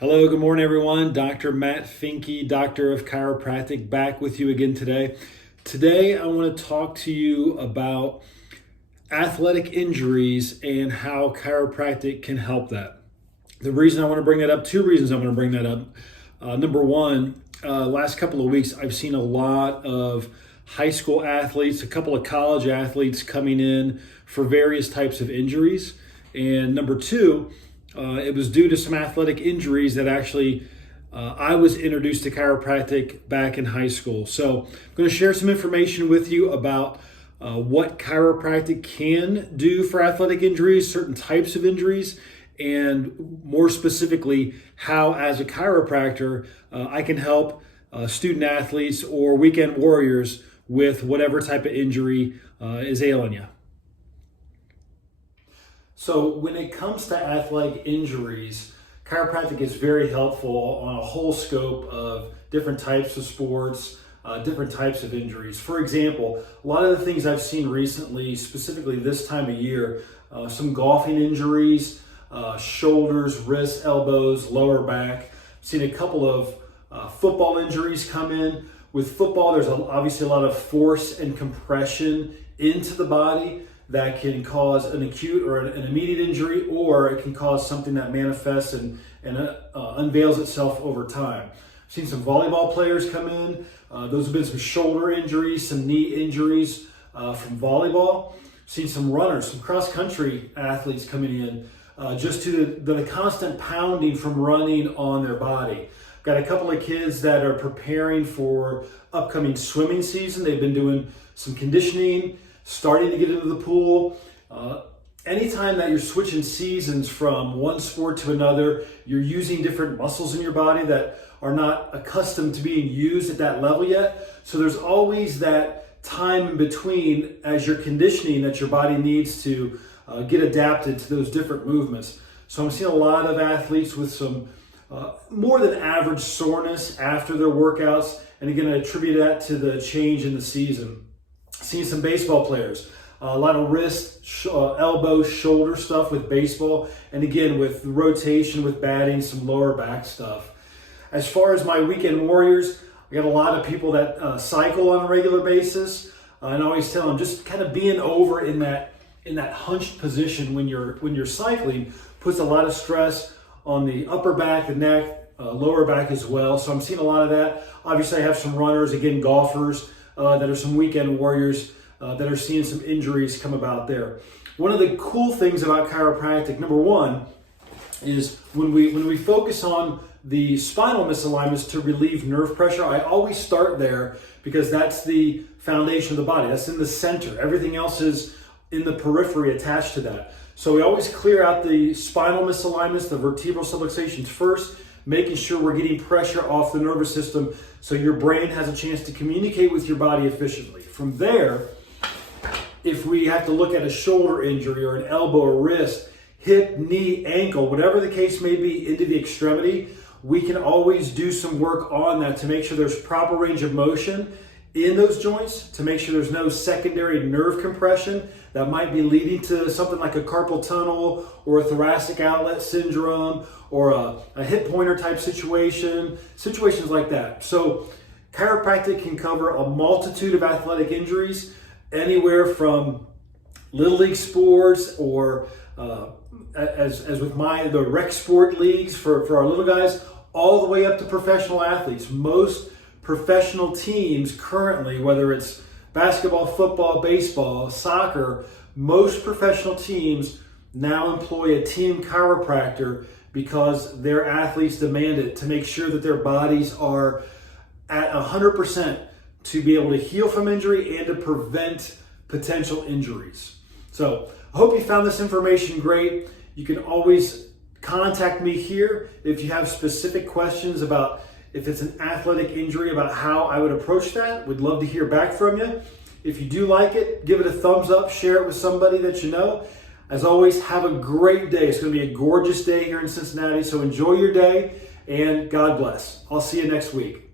Hello, good morning, everyone. Dr. Matt Finke, Doctor of Chiropractic, back with you again today. Today, I want to talk to you about athletic injuries and how chiropractic can help that. The reason I want to bring that up, two reasons I want to bring that up. Number one, last couple of weeks, I've seen a lot of high school athletes, a couple of college athletes coming in for various types of injuries. And number two, it was due to some athletic injuries that actually I was introduced to chiropractic back in high school. So I'm going to share some information with you about what chiropractic can do for athletic injuries, certain types of injuries, and more specifically, how as a chiropractor I can help student athletes or weekend warriors with whatever type of injury is ailing you. So when it comes to athletic injuries, chiropractic is very helpful on a whole scope of different types of sports, different types of injuries. For example, a lot of the things I've seen recently, specifically this time of year, some golfing injuries, shoulders, wrists, elbows, lower back. I've seen a couple of football injuries come in. With football, there's obviously a lot of force and compression into the body that can cause an acute or an immediate injury, or it can cause something that manifests and unveils itself over time. I've seen some volleyball players come in. Those have been some shoulder injuries, some knee injuries from volleyball. I've seen some runners, some cross-country athletes coming in just to the constant pounding from running on their body. I've got a couple of kids that are preparing for upcoming swimming season. They've been doing some conditioning, starting to get into the pool. Anytime that you're switching seasons from one sport to another, you're using different muscles in your body that are not accustomed to being used at that level yet. So there's always that time in between as you're conditioning that your body needs to get adapted to those different movements. So I'm seeing a lot of athletes with some more than average soreness after their workouts. And again, I attribute that to the change in the season. Seeing some baseball players, a lot of wrist, elbow, shoulder stuff with baseball, and again with rotation, with batting, some lower back stuff. As far as my weekend warriors, I got a lot of people that cycle on a regular basis, and I always tell them just kind of being over in that hunched position when you're cycling puts a lot of stress on the upper back, the neck, lower back as well. So I'm seeing a lot of that. Obviously, I have some runners, again, golfers. That are some weekend warriors that are seeing some injuries come about there. One of the cool things about chiropractic, number one, is when we focus on the spinal misalignments to relieve nerve pressure, I always start there because that's the foundation of the body. That's in the center. Everything else is in the periphery attached to that. So we always clear out the spinal misalignments, the vertebral subluxations first, making sure we're getting pressure off the nervous system so your brain has a chance to communicate with your body efficiently. From there, if we have to look at a shoulder injury or an elbow or wrist, hip, knee, ankle, whatever the case may be, into the extremity, we can always do some work on that to make sure there's proper range of motion in those joints, to make sure there's no secondary nerve compression that might be leading to something like a carpal tunnel or a thoracic outlet syndrome or a hip pointer type situations like that. So chiropractic can cover a multitude of athletic injuries, anywhere from little league sports or as with the rec sport leagues for our little guys, all the way up to professional athletes. Most professional teams currently, whether it's basketball, football, baseball, soccer, most professional teams now employ a team chiropractor because their athletes demand it to make sure that their bodies are at 100% to be able to heal from injury and to prevent potential injuries. So I hope you found this information great. You can always contact me here if you have specific questions about if it's an athletic injury, about how I would approach that. We'd love to hear back from you. If you do like it, give it a thumbs up, share it with somebody that you know. As always, have a great day. It's going to be a gorgeous day here in Cincinnati, so enjoy your day and God bless. I'll see you next week.